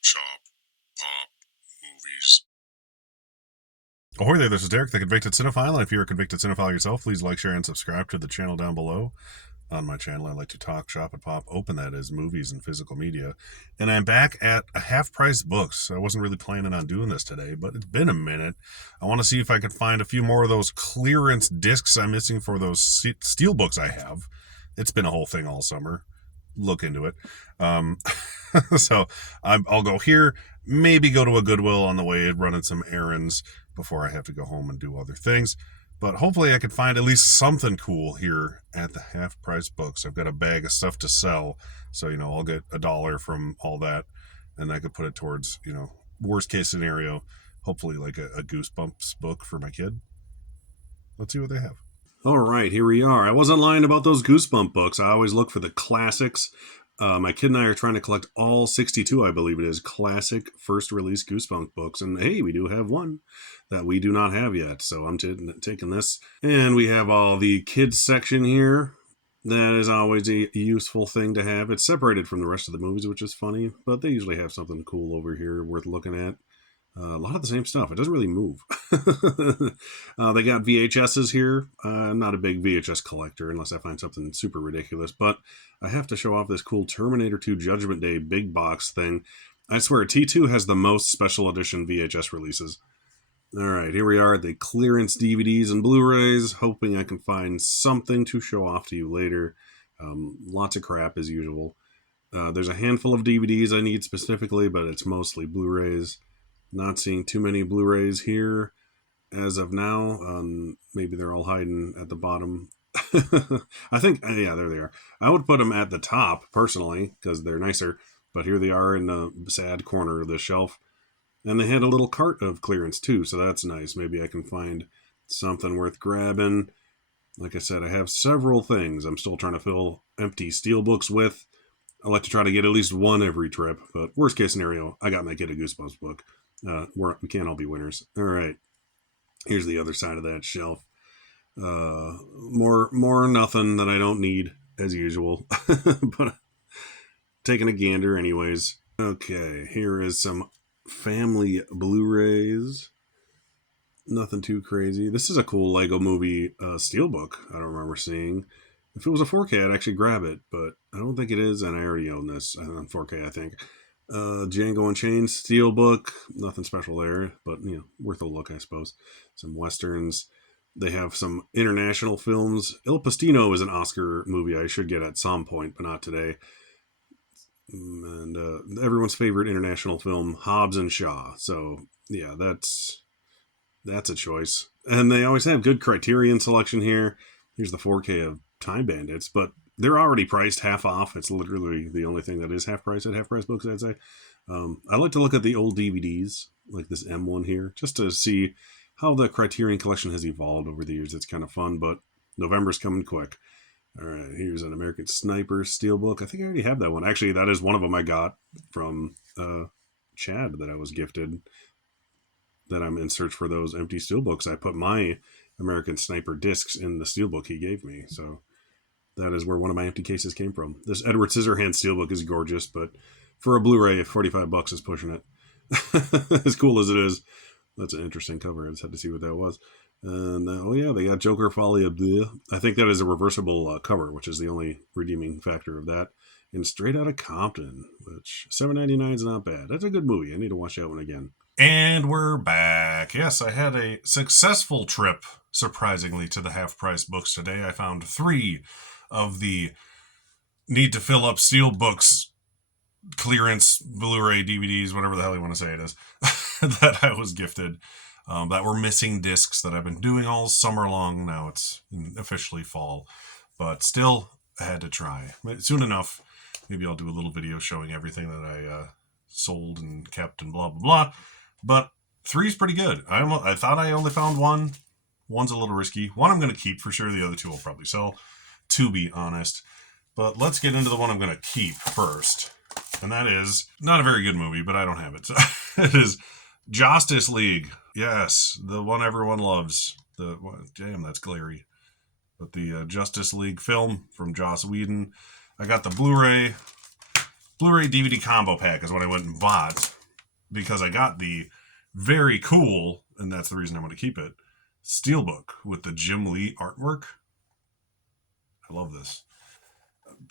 shop, pop, movies. Ahoy there, this is Derek, the Convicted Cinephile, and if you're a convicted cinephile yourself, please like, share, and subscribe to the channel down below. On my channel, I like to talk, shop, and pop open, that is, movies and physical media. And I'm back at a half-price books. I wasn't really planning on doing this today, but it's been a minute. I want to see if I could find a few more of those clearance discs I'm missing for those Steelbooks I have. It's been a whole thing all summer. Look into it. Um, so I'll go here, maybe go to a Goodwill on the way, running some errands before I have to go home and do other things. But hopefully I could find at least something cool here at the half-price books. I've got a bag of stuff to sell, so, I'll get $1 from all that, and I could put it towards, worst case scenario, hopefully like a Goosebumps book for my kid. Let's see what they have. All right, here we are. I wasn't lying about those Goosebump books. I always look for the classics. My kid and I are trying to collect all 62, I believe it is, classic first release Goosebump books. And hey, we do have one that we do not have yet. So I'm taking this. And we have all the kids section here. That is always a useful thing to have. It's separated from the rest of the movies, which is funny. But they usually have something cool over here worth looking at. A lot of the same stuff. It doesn't really move. They got VHSs here. I'm not a big VHS collector unless I find something super ridiculous, but I have to show off this cool Terminator 2 Judgment Day big box thing. I swear, T2 has the most special edition VHS releases. All right, here we are at the clearance DVDs and Blu-rays, hoping I can find something to show off to you later. Lots of crap as usual. There's a handful of DVDs I need specifically, but it's mostly Blu-rays. Not seeing too many Blu-rays here as of now. Maybe they're all hiding at the bottom. I think, yeah, there they are. I would put them at the top, personally, because they're nicer. But here they are in the sad corner of the shelf. And they had a little cart of clearance, too, so that's nice. Maybe I can find something worth grabbing. Like I said, I have several things I'm still trying to fill empty Steelbooks with. I like to try to get at least one every trip, but worst case scenario, I got my kid a Goosebumps book. We can't all be winners. All right, here's the other side of that shelf. More nothing that I don't need as usual, but taking a gander anyways. Okay, here is some family Blu-rays. Nothing too crazy. This is a cool Lego Movie Steelbook I don't remember seeing. If it was a 4K, I'd actually grab it, but I don't think it is, and I already own this on 4K, I think. Django Unchained Steelbook, nothing special there, but worth a look, I suppose. Some westerns. They have some international films. Il Postino is an Oscar movie I should get at some point, but not today. And everyone's favorite international film, Hobbs and Shaw. So yeah, that's a choice. And they always have good Criterion selection here. Here's the 4K of Time Bandits, but they're already priced half off. It's literally the only thing that is half price at half price books, I'd say. I like to look at the old DVDs, like this M1 here, just to see how the Criterion collection has evolved over the years. It's kind of fun, but November's coming quick. All right, here's an American Sniper Steelbook. I think I already have that one. Actually, that is one of them I got from Chad that I was gifted, that I'm in search for those empty Steelbooks. I put my American Sniper discs in the Steelbook he gave me, so that is where one of my empty cases came from. This Edward Scissorhands Steelbook is gorgeous, but for a Blu-ray, $45 is pushing it. As cool as it is, that's an interesting cover. I just had to see what that was. And oh yeah, they got Joker Folly of the. I think that is a reversible cover, which is the only redeeming factor of that. And Straight Outta Compton, which $7.99 is not bad. That's a good movie. I need to watch that one again. And we're back. Yes, I had a successful trip, surprisingly, to the half-price books today. I found 3 of the need to fill up Steelbooks clearance Blu-ray DVDs, whatever the hell you want to say it is, that I was gifted, that were missing discs that I've been doing all summer long. Now it's officially fall, but still I had to try. Soon enough, maybe I'll do a little video showing everything that I sold and kept and blah, blah, blah. But 3 is pretty good. I thought I only found one. One's a little risky. One I'm going to keep for sure. The other 2 will probably sell, to be honest. But let's get into the one I'm going to keep first. And that is not a very good movie, but I don't have it. So it is Justice League. Yes, the one everyone loves. Damn, that's glary. But the Justice League film from Joss Whedon. I got the Blu-ray. Blu-ray DVD combo pack is what I went and bought because I got the very cool, and that's the reason I'm going to keep it, Steelbook with the Jim Lee artwork. I love this.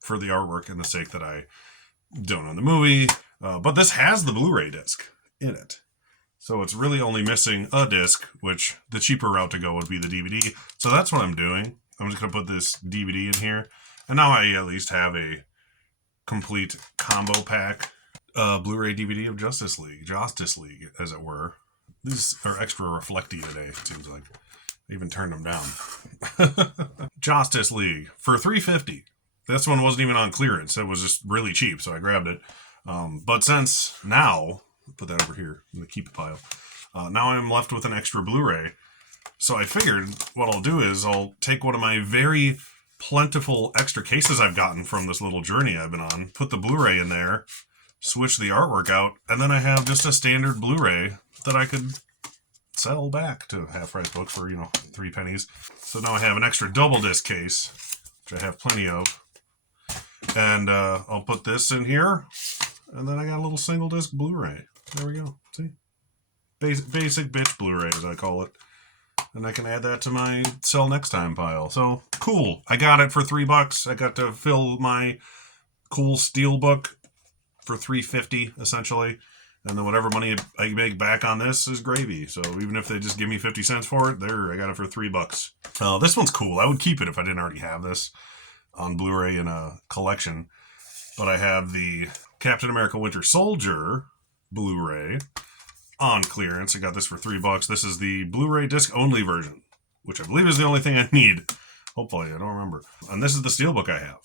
For the artwork and the sake that I don't own the movie. But this has the Blu-ray disc in it. So it's really only missing a disc, which the cheaper route to go would be the DVD. So that's what I'm doing. I'm just going to put this DVD in here. And now I at least have a complete combo pack. Blu-ray DVD of Justice League, as it were. These are extra reflecty today, it seems like. I even turned them down. Justice League for $3.50. This one wasn't even on clearance. It was just really cheap, so I grabbed it. But since now, put that over here in the keep pile. Now I'm left with an extra Blu-ray. So I figured what I'll do is I'll take one of my very plentiful extra cases I've gotten from this little journey I've been on, put the Blu-ray in there, switch the artwork out, and then I have just a standard Blu-ray that I could sell back to Half Price Books for, 3 pennies. So now I have an extra double disc case, which I have plenty of. And I'll put this in here, and then I got a little single disc Blu-ray. There we go. See? Basic bitch Blu-ray, as I call it. And I can add that to my sell next time pile. So, cool. I got it for $3. I got to fill my cool Steelbook for $3.50, essentially. And then whatever money I make back on this is gravy. So even if they just give me 50 cents for it, there, I got it for $3. This one's cool. I would keep it if I didn't already have this on Blu-ray in a collection. But I have the Captain America Winter Soldier Blu-ray on clearance. I got this for $3. This is the Blu-ray disc-only version, which I believe is the only thing I need. Hopefully, I don't remember. And this is the Steelbook I have.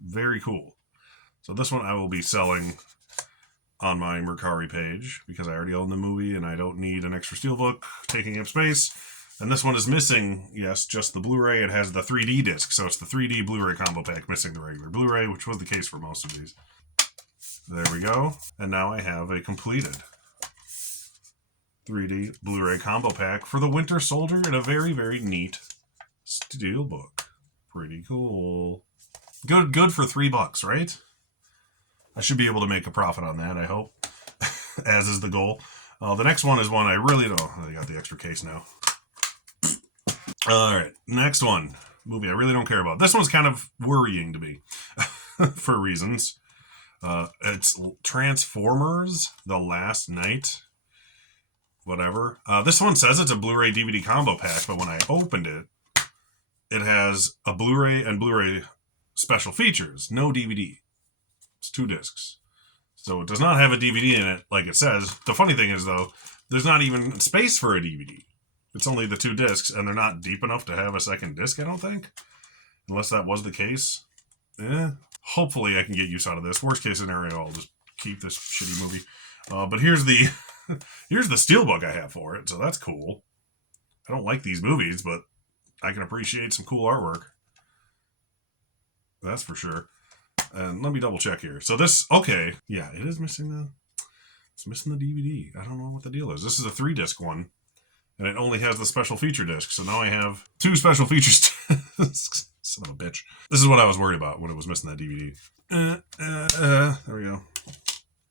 Very cool. So this one I will be selling on my Mercari page because I already own the movie and I don't need an extra Steelbook taking up space. And this one is missing, yes, just the Blu-ray. It has the 3D disc, so it's the 3D Blu-ray combo pack missing the regular Blu-ray, which was the case for most of these. There we go. And now I have a completed 3D Blu-ray combo pack for the Winter Soldier in a very, very neat Steelbook. Pretty cool. Good for $3, right? I should be able to make a profit on that, I hope, as is the goal. The next one is one I really don't... I got the extra case now. All right, next one. Movie I really don't care about. This one's kind of worrying to me for reasons. It's Transformers: The Last Night. Whatever. This one says it's a Blu-ray DVD combo pack, but when I opened it, it has a Blu-ray and Blu-ray special features, no DVD. It's 2 discs. So it does not have a DVD in it, like it says. The funny thing is, though, there's not even space for a DVD. It's only the 2 discs, and they're not deep enough to have a second disc, I don't think. Unless that was the case. Hopefully I can get use out of this. Worst case scenario, I'll just keep this shitty movie. But here's the here's the Steelbook I have for it, so that's cool. I don't like these movies, but I can appreciate some cool artwork. That's for sure. And let me double check here. So this, okay, yeah, it is missing it's missing the DVD. I don't know what the deal is. This is a 3-disc one, and it only has the special feature disc. So now I have 2 special features discs. Son of a bitch. This is what I was worried about when it was missing that DVD. There we go.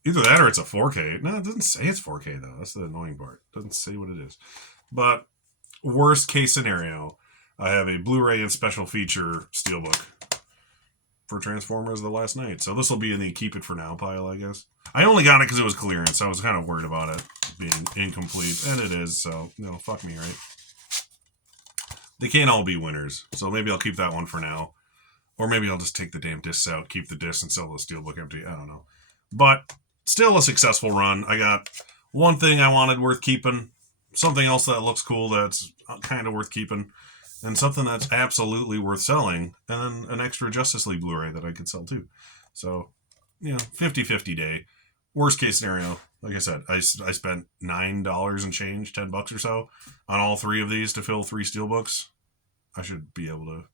Either that or it's a 4K. No, it doesn't say it's 4K, though. That's the annoying part. It doesn't say what it is. But worst case scenario, I have a Blu-ray and special feature Steelbook for Transformers: The Last Night. So this will be in the keep it for now pile, I guess. I only got it because it was clearance. I was kind of worried about it being incomplete, and it is, so, fuck me, right? They can't all be winners, so maybe I'll keep that one for now. Or maybe I'll just take the damn discs out, keep the discs, and sell the Steelbook empty. I don't know. But still a successful run. I got one thing I wanted worth keeping, something else that looks cool that's kind of worth keeping, and something that's absolutely worth selling, and then an extra Justice League Blu-ray that I could sell too. So, 50-50 day. Worst case scenario, like I said, I spent $9 and change, $10 or so, on all 3 of these to fill 3 Steelbooks. I should be able to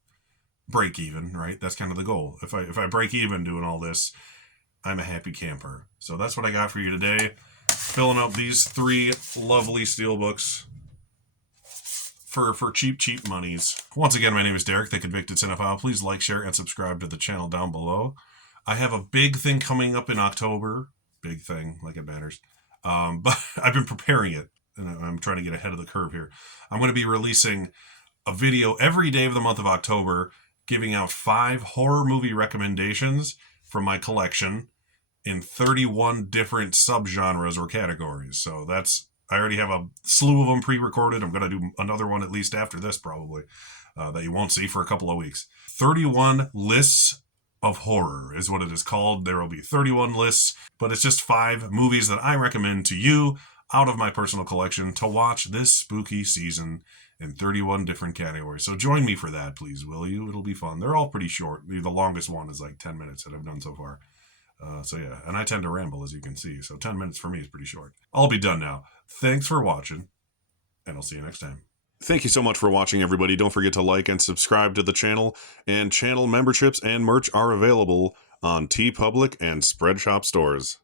break even, right? That's kind of the goal. If I break even doing all this, I'm a happy camper. So that's what I got for you today. Filling up these 3 lovely Steelbooks for cheap monies. Once again, my name is Derek, the Convicted Cinephile. Please like, share, and subscribe to the channel down below. I have a big thing coming up in October. Big thing, like it matters. But I've been preparing it, and I'm trying to get ahead of the curve here. I'm going to be releasing a video every day of the month of October, giving out 5 horror movie recommendations from my collection in 31 different subgenres or categories. So I already have a slew of them pre-recorded. I'm going to do another one at least after this, probably, that you won't see for a couple of weeks. 31 lists of horror is what it is called. There will be 31 lists, but it's just 5 movies that I recommend to you out of my personal collection to watch this spooky season in 31 different categories. So join me for that, please, will you? It'll be fun. They're all pretty short. The longest one is like 10 minutes that I've done so far. So yeah, and I tend to ramble, as you can see, so 10 minutes for me is pretty short. I'll be done now. Thanks for watching, and I'll see you next time. Thank you so much for watching, everybody. Don't forget to like and subscribe to the channel, and channel memberships and merch are available on TeePublic and Spreadshop stores.